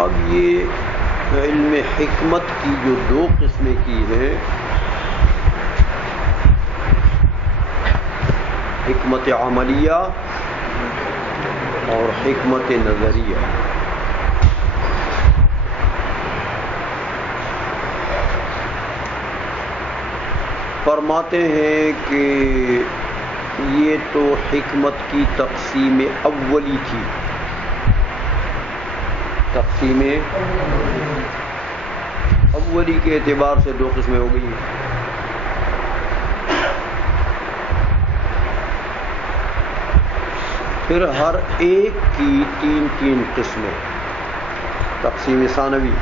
اب یہ علم حکمت کی جو دو قسمیں کی ہیں، حکمت عملیہ اور حکمت نظریہ، فرماتے ہیں کہ یہ تو حکمت کی تقسیم اولی تھی، تقسیم اولی کے اعتبار سے دو قسمیں ہو گئی ہیں۔ پھر ہر ایک کی تین تین قسمیں، تقسیم ثانوی۔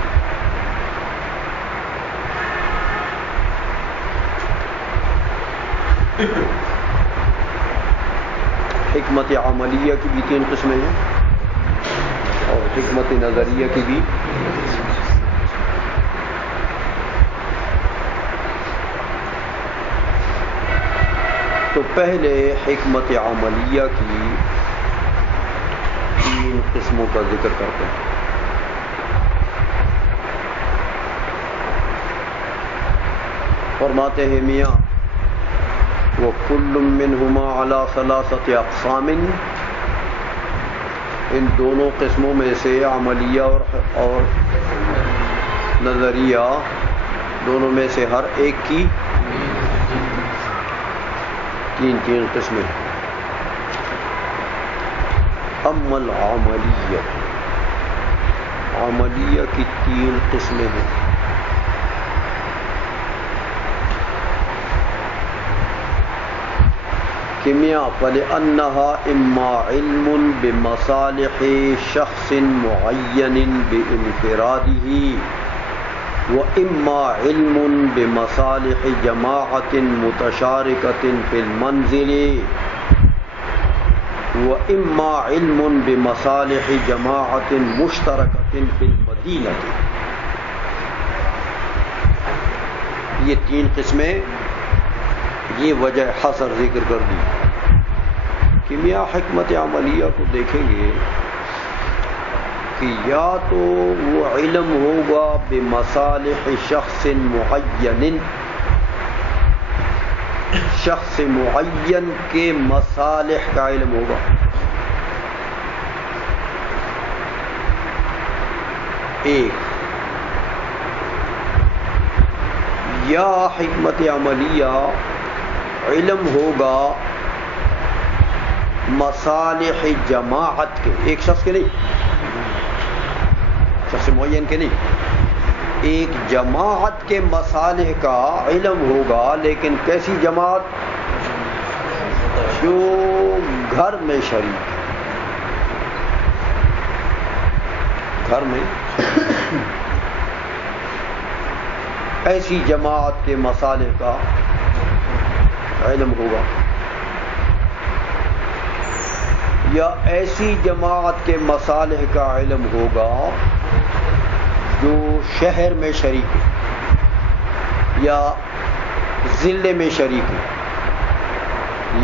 حکمت عملیہ کی بھی تین قسمیں ہیں اور حکمت نظریہ کی بھی۔ تو پہلے حکمت عملیہ کی تین قسموں کا ذکر کرتے ہیں۔ فرماتے ہیں میاں وَكُلٌّ مِّنْهُمَا عَلَى ثَلَاثَةِ أَقْسَامٍ، ان دونوں قسموں میں سے عملیہ اور نظریہ، دونوں میں سے ہر ایک کی تین تین قسمیں۔ اما العملیہ، عملیہ کی تین قسمیں ہیں۔ کیمیا فلأنها اما علم بمصالح شخص معین بانفراده واما علم بمصالح جماعت متشارکۃ فی المنزل واما علم بمصالح جماعت مشترکۃ فی المدینہ۔ یہ تین قسمیں، یہ وجہ حصر ذکر کر دی۔ کیمیا حکمت عملیہ کو دیکھیں گے کہ یا تو وہ علم ہوگا بمصالح شخص معین، شخص معین کے مصالح کا علم ہوگا، ایک، یا حکمت عملیہ علم ہوگا مصالح جماعت کے، ایک شخص کے نہیں، شخص معین کے نہیں، ایک جماعت کے مصالح کا علم ہوگا، لیکن کیسی جماعت؟ جو گھر میں شریک ہے، گھر میں ایسی جماعت کے مصالح کا علم ہوگا، یا ایسی جماعت کے مصالح کا علم ہوگا جو شہر میں شریک ہے، یا ضلع میں شریک ہے،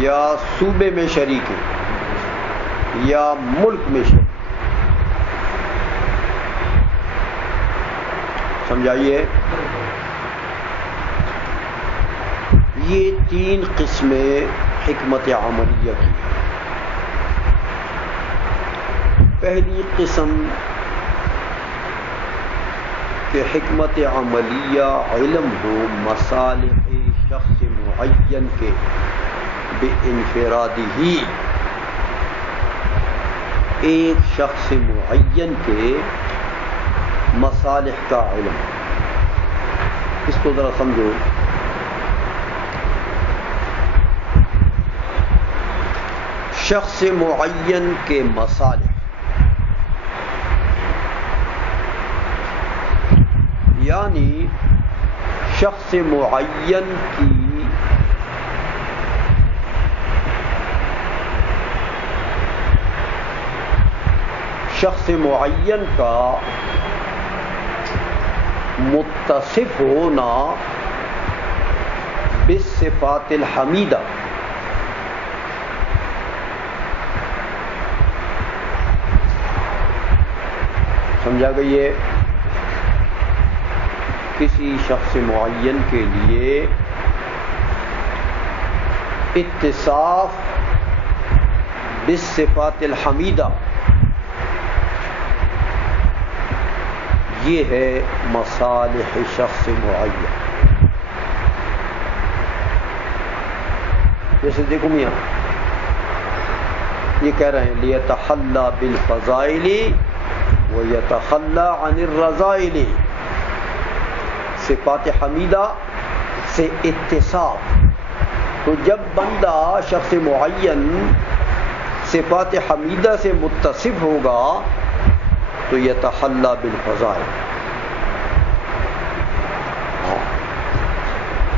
یا صوبے میں شریک ہے، یا ملک میں شریک ہے۔ سمجھائیے، یہ تین قسمیں حکمت عملیہ کی۔ پہلی قسم کہ حکمت عملیہ علم ہو مصالح شخص معین کے بانفرادہ، ایک شخص معین کے مصالح کا علم۔ اس کو ذرا سمجھو۔ شخص معین کے مصالح، یعنی شخص معین کی شخص معین کا متصف ہونا بالصفات الحمیدہ، سمجھا گئی ہے کسی شخص معین کے لیے اتصاف بالصفات الحمیدہ یہ ہے مصالح شخص معین. جیسے دیکھو میاں یہ کہہ رہے ہیں لیتحلی بالفضائل ویتخلی عن الرذائل، صفات حمیدہ سے اتصاف. تو جب بندہ شخص معین صفات حمیدہ سے متصف ہوگا تو یتحلی بالفضائل،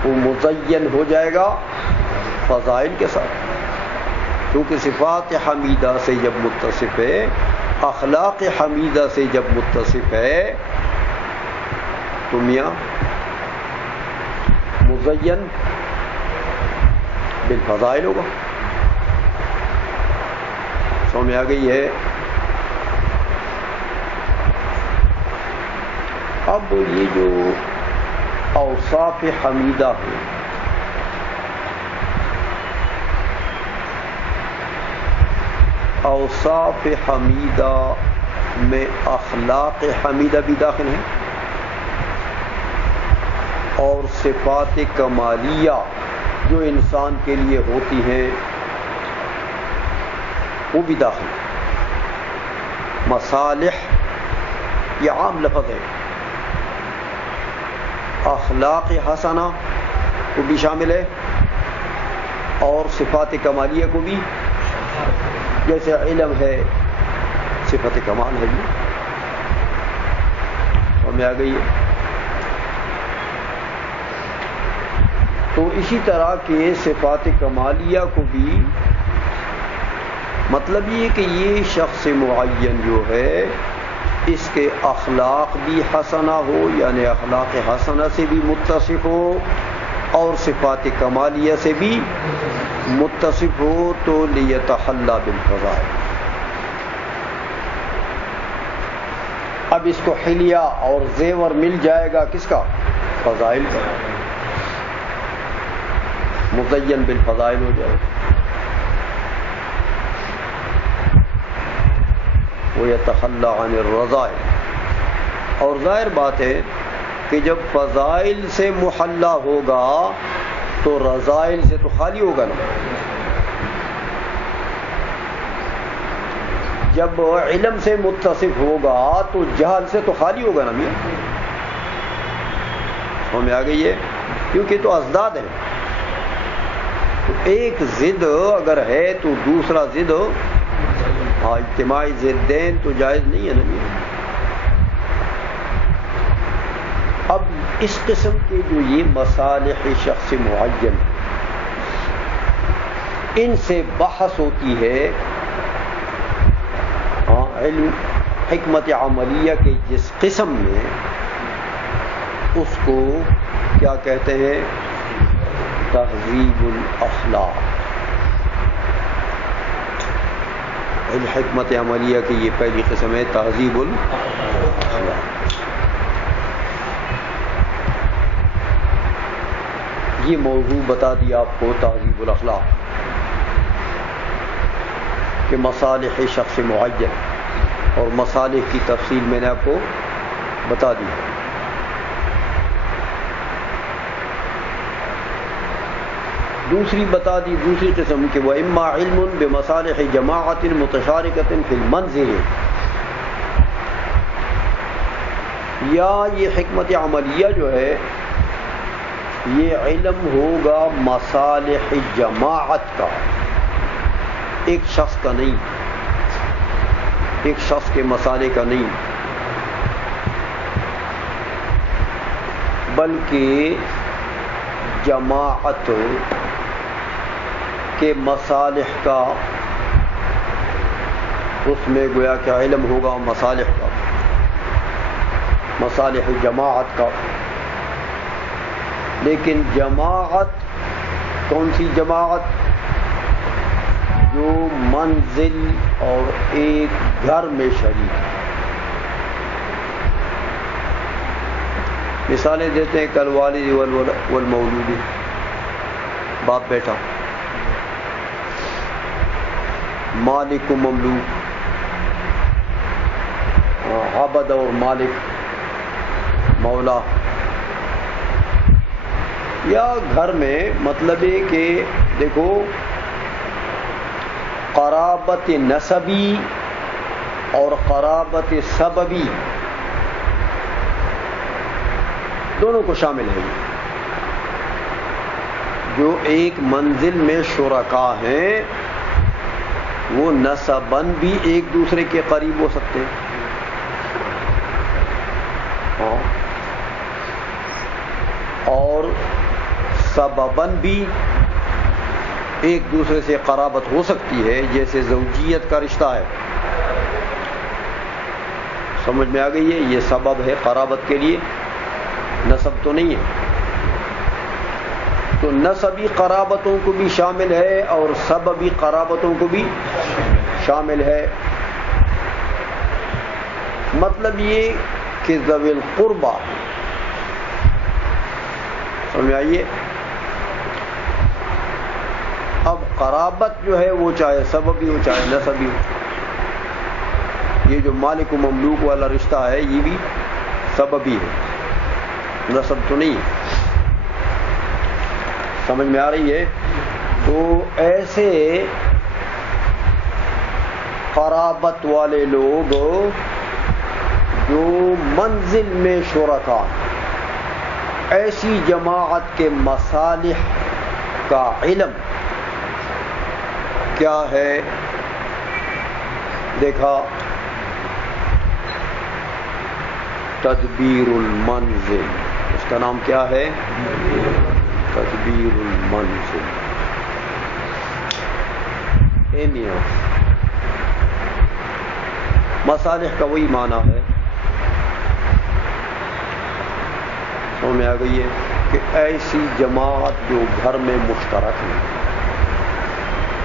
وہ مزین ہو جائے گا فضائل کے ساتھ، کیونکہ صفات حمیدہ سے جب متصف ہے، اخلاق حمیدہ سے جب متصف ہے تو میاں مزین بالفضائل ہوگا. سمجھ میں آ گئی ہے؟ اب یہ جو اوصاف حمیدہ ہیں اوصاف حمیدہ میں اخلاق حمیدہ بھی داخل ہیں اور صفات کمالیہ جو انسان کے لیے ہوتی ہیں وہ بھی داخل ہیں. مصالح یہ عام لفظ ہے، اخلاق حسنہ کو بھی شامل ہے اور صفات کمالیہ کو بھی، جیسے علم ہے صفت کمال ہے جی. اور میں آ گئی ہے. تو اسی طرح کے صفات کمالیہ کو بھی، مطلب یہ کہ یہ شخص معین جو ہے اس کے اخلاق بھی حسنہ ہو، یعنی اخلاق حسنہ سے بھی متصف ہو اور صفات کمالیہ سے بھی متصف ہو، تو لیتحلی بالفضائل. اب اس کو حلیہ اور زیور مل جائے گا کس کا؟ فضائل کا. مزین بالفضائل ہو جائے گا. وَيَتَخَلَّى عَنِ الرَّذَائِلِ. اور ظاہر بات ہے کہ جب فضائل سے محلہ ہوگا تو رذائل سے تو خالی ہوگا نا. جب علم سے متصف ہوگا تو جہل سے تو خالی ہوگا نا میاں. ہمیں آ گئی ہے، کیونکہ تو ازداد ہے. تو ایک ضد اگر ہے تو دوسرا ضد، اجتماعی ضدین تو جائز نہیں ہے نا. اب اس قسم کے جو یہ مصالح شخص معین ان سے بحث ہوتی ہے علم حکمت عملیہ کے جس قسم میں، اس کو کیا کہتے ہیں؟ تہذیب الاخلاق. حکمت عملیہ کی یہ پہلی قسم ہے تہذیب الاخلاق. یہ موضوع بتا دیا آپ کو تہذیب الاخلاق کہ مصالح شخص معین، اور مصالح کی تفصیل میں نے آپ کو بتا دی. دوسری بتا دی دوسری قسم کہ وہ اما علم بمصالح جماعت متشارکۃ فی المنزل، یا یہ حکمت عملیہ جو ہے یہ علم ہوگا مصالح جماعت کا، ایک شخص کا نہیں، ایک شخص کے مصالح کا نہیں، بلکہ جماعت کے مصالح کا. اس میں گویا کہ علم ہوگا مصالح کا، مصالح جماعت کا. لیکن جماعت کون سی جماعت؟ جو منزل اور ایک گھر میں شریک ہے. مثالیں دیتے ہیں کل والد والمولود، باپ بیٹا، مالک و مملوک، عبد اور مالک مولا، یا گھر میں مطلب ہے کہ دیکھو قرابت نسبی اور قرابت سببی دونوں کو شامل ہے، جو ایک منزل میں شرکا ہیں وہ نسباً بھی ایک دوسرے کے قریب ہو سکتے ہیں، اور سبباً بھی ایک دوسرے سے قرابت ہو سکتی ہے، جیسے زوجیت کا رشتہ ہے۔ سمجھ میں آ گئی ہے؟ یہ سبب ہے قرابت کے لیے، نسب تو نہیں ہے۔ تو نسبی قرابتوں کو بھی شامل ہے اور سببی قرابتوں کو بھی شامل ہے۔ مطلب یہ کہ ذوی القربہ، سمجھ آئیے؟ اب قرابت جو ہے وہ چاہے سببی ہو چاہے نسبی ہو، یہ جو مالک و مملوک والا رشتہ ہے یہ بھی سببی ہے، نسب تو نہیں ہے۔ سمجھ میں آ رہی ہے؟ تو ایسے قرابت والے لوگ جو منزل میں شرکا، ایسی جماعت کے مصالح کا علم کیا ہے؟ دیکھا تدبیر المنزل، اس کا نام کیا ہے؟ تدبیر المنزل۔ میاں مصالح کا وہی معنی ہے، سمجھ میں آ گئی ہے کہ ایسی جماعت جو گھر میں مشترک ہیں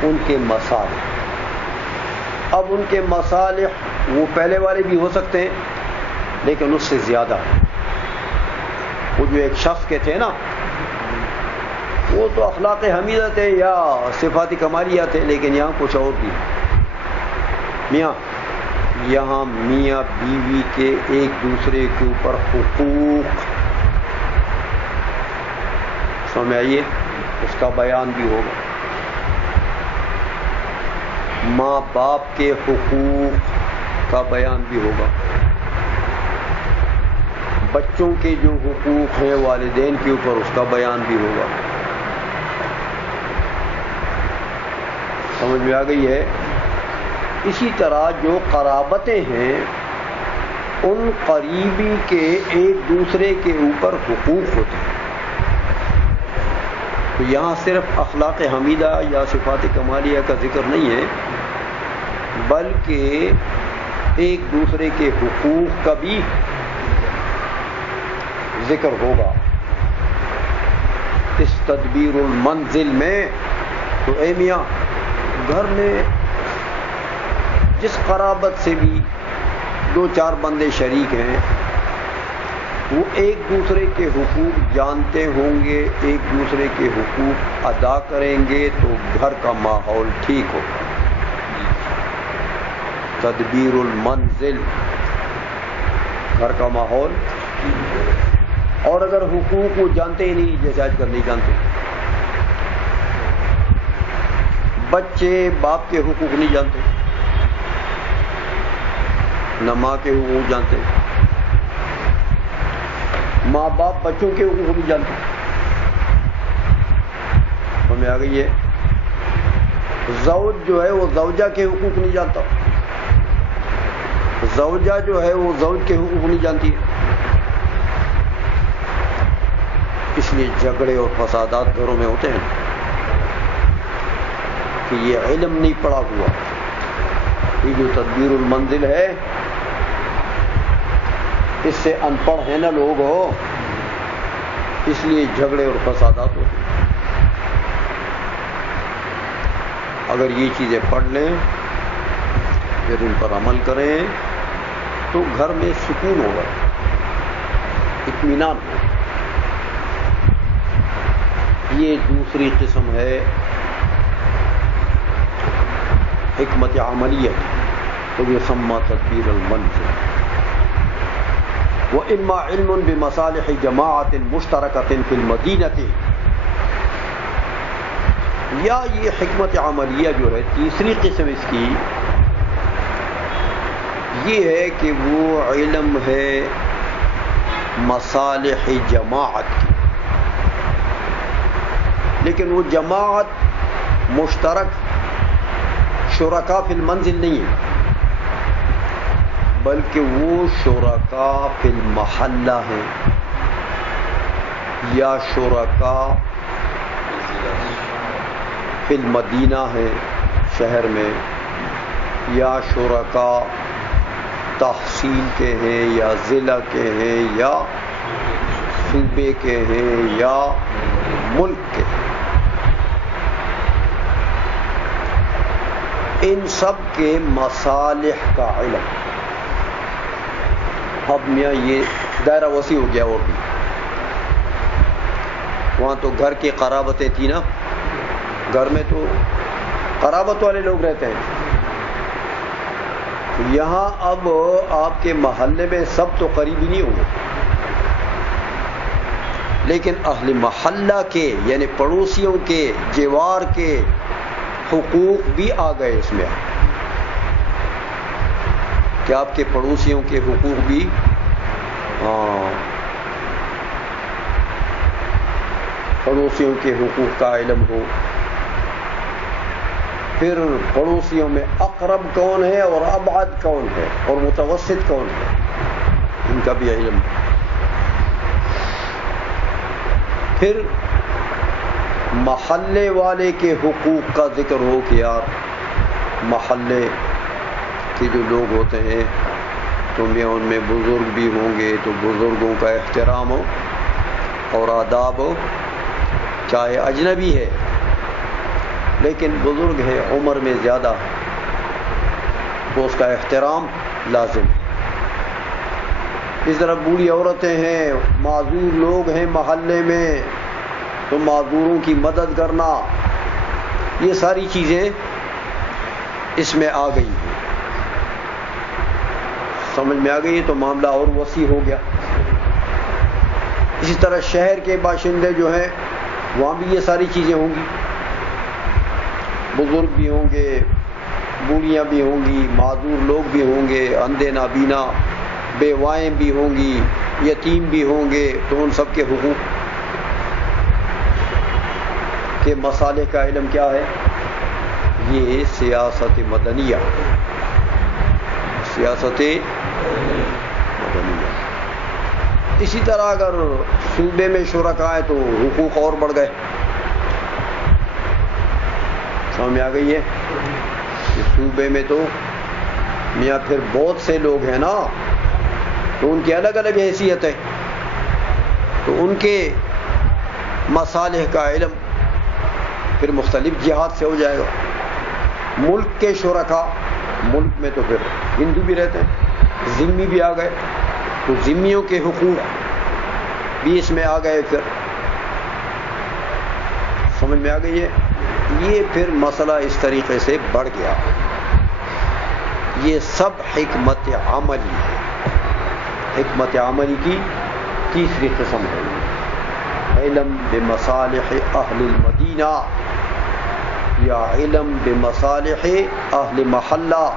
ان کے مصالح، اب ان کے مصالح وہ پہلے والے بھی ہو سکتے ہیں لیکن اس سے زیادہ، وہ جو ایک شخص کے تھے نا وہ تو اخلاق حمیدہ تھے یا صفات کمالیہ تھے، لیکن یہاں کچھ اور بھی میاں، یہاں میاں بیوی کے ایک دوسرے کے اوپر حقوق، سمجھ آئیے؟ اس کا بیان بھی ہوگا، ماں باپ کے حقوق کا بیان بھی ہوگا، بچوں کے جو حقوق ہیں والدین کے اوپر اس کا بیان بھی ہوگا۔ سمجھ میں آ گئی ہے؟ اسی طرح جو قرابتیں ہیں ان قریبی کے ایک دوسرے کے اوپر حقوق ہوتے ہیں، تو یہاں صرف اخلاق حمیدہ یا صفات کمالیہ کا ذکر نہیں ہے بلکہ ایک دوسرے کے حقوق کا بھی ذکر ہوگا اس تدبیر المنزل میں۔ تو اے میاں، گھر میں جس قرابت سے بھی دو چار بندے شریک ہیں وہ ایک دوسرے کے حقوق جانتے ہوں گے، ایک دوسرے کے حقوق ادا کریں گے تو گھر کا ماحول ٹھیک ہوگا۔ تدبیر المنزل، گھر کا ماحول۔ اور اگر حقوق وہ جانتے ہی نہیں، جیسے آج کل نہیں جانتے، بچے باپ کے حقوق نہیں جانتے، نہ ماں کے حقوق جانتے، ماں باپ بچوں کے حقوق نہیں جانتے، ہمیں آ گئی ہے۔ زوج جو ہے وہ زوجہ کے حقوق نہیں جانتا، زوجہ جو ہے وہ زوج کے حقوق نہیں جانتی ہے، اس لیے جھگڑے اور فسادات گھروں میں ہوتے ہیں کہ یہ علم نہیں پڑا ہوا، یہ جو تدبیر المنزل ہے اس سے ان پڑھ ہے نا لوگ ہو، اس لیے جھگڑے اور فسادات ہوتے ہیں۔ اگر یہ چیزیں پڑھ لیں پھر ان پر عمل کریں تو گھر میں سکون ہوگا، اطمینان ہو. یہ دوسری قسم ہے حکمت عملیت، تو یہ سما تدبیر المنزل. وَإِمَّا عِلْمٌ بِمَصَالِحِ جَمَاعَةٍ مُشْتَرَكَةٍ فِي الْمَدِينَةِ، یا یہ حکمت عملیہ جو ہے تیسری قسم اس کی یہ ہے کہ وہ علم ہے مصالح جماعت کی، لیکن وہ جماعت مشترک شرکا فی المنزل نہیں ہے، بلکہ وہ شرکا فی المحلہ ہیں، یا شرکا فی المدینہ ہیں شہر میں، یا شرکا تحصیل کے ہیں، یا ضلع کے ہیں، یا صوبے کے ہیں، یا ملک کے ہیں. ان سب کے مصالح کا علم. اب میاں یہ دائرہ وسیع ہو گیا. اور بھی وہاں تو گھر کی قرابتیں تھیں نا، گھر میں تو قرابت والے لوگ رہتے ہیں. یہاں اب آپ کے محلے میں سب تو قریبی نہیں ہوں گے، لیکن اہل محلہ کے یعنی پڑوسیوں کے جوار کے حقوق بھی آ گئے اس میں، کہ آپ کے پڑوسیوں کے حقوق بھی پڑوسیوں کے حقوق کا علم ہو. پھر پڑوسیوں میں اقرب کون ہے اور ابعد کون ہے اور متوسط کون ہے، ان کا بھی علم. پھر محلے والے کے حقوق کا ذکر ہو کہ یار محلے کے جو لوگ ہوتے ہیں تو ان میں بزرگ بھی ہوں گے، تو بزرگوں کا احترام ہو اور آداب ہو، چاہے اجنبی ہے لیکن بزرگ ہے، عمر میں زیادہ تو اس کا احترام لازم. اس طرح بوڑھی عورتیں ہیں، معذور لوگ ہیں محلے میں، تو معذوروں کی مدد کرنا، یہ ساری چیزیں اس میں آ گئی ہیں. سمجھ میں آ گئی تو معاملہ اور وسیع ہو گیا. اسی طرح شہر کے باشندے جو ہیں وہاں بھی یہ ساری چیزیں ہوں گی، بزرگ بھی ہوں گے، بوڑھیاں بھی ہوں گی، معذور لوگ بھی ہوں گے، اندھے نابینا، بیوائیں بھی ہوں گی، یتیم بھی ہوں گے. تو ان سب کے حقوق کے مصالح کا علم کیا ہے؟ یہ سیاست مدنیہ. سیاست مدنیہ. اسی طرح اگر صوبے میں شرکا ہے تو حقوق اور بڑھ گئے. سمجھ میں آ گئی ہے کہ صوبے میں تو میاں پھر بہت سے لوگ ہیں نا، تو ان کی الگ الگ حیثیت ہے، تو ان کے مصالح کا علم پھر مختلف جہات سے ہو جائے گا. ملک کے شرکا، ملک میں تو پھر ہندو بھی رہتے ہیں، ذمی بھی آ گئے، تو ذمیوں کے حقوق بھی اس میں آ گئے. پھر سمجھ میں آ گئی ہے. یہ پھر مسئلہ اس طریقے سے بڑھ گیا. یہ سب حکمت عملی ہے. حکمت عملی کی تیسری قسم ہے علم بمصالح اہل المدینہ، یا علم بمصالح اہل محلہ،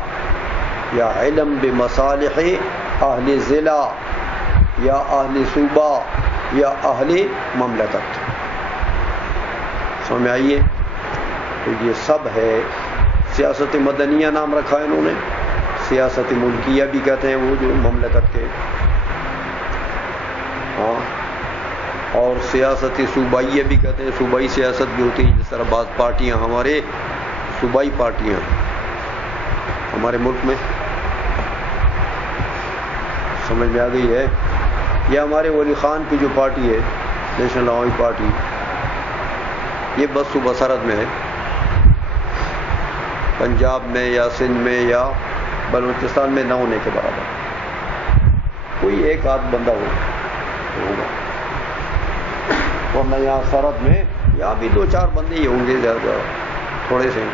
یا علم بمصالح اہل ضلع، یا اہل صوبہ، یا اہل مملکت. سمجھ میں آئیے. تو یہ سب ہے. سیاست مدنیہ نام رکھا ہے انہوں نے، سیاست ملکیہ بھی کہتے ہیں وہ جو مملکت کے، ہاں، اور سیاست صوبائیہ بھی کہتے ہیں. صوبائی سیاست بھی ہوتی ہے، جس طرح بعض پارٹیاں ہمارے صوبائی پارٹیاں ہمارے ملک میں. سمجھ میں آ گئی ہے. یہ ہمارے ولی خان کی جو پارٹی ہے، نیشنل عوامی پارٹی، یہ بس صوبہ سرحد میں ہے، پنجاب میں یا سندھ میں یا بلوچستان میں نہ ہونے کے برابر. کوئی ایک آدھ بندہ ہو ہوگا. ورنہ یہاں سرحد میں یہاں بھی 2-4 بندے ہی ہوں گے، زیادہ تھوڑے سے.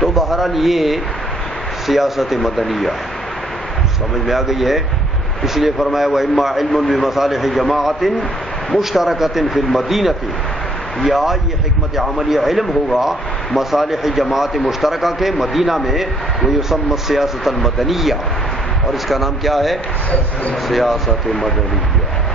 تو بہرحال یہ سیاست مدنیہ ہے، سمجھ میں آ گئی ہے. اس لیے فرمایا وَإِمَّا عِلْمٌ بِمَصَالِحِ جَمَاعَةٍ مُشْتَرَكَةٍ فِي الْمَدِينَةِ، یا یہ حکمت عملی علم ہوگا مصالح جماعت مشترکہ کے مدینہ میں، وَيُسَمَّى السِّيَاسَةَ الْمَدَنِيَّةَ، اور اس کا نام کیا ہے؟ سیاست مدنیہ.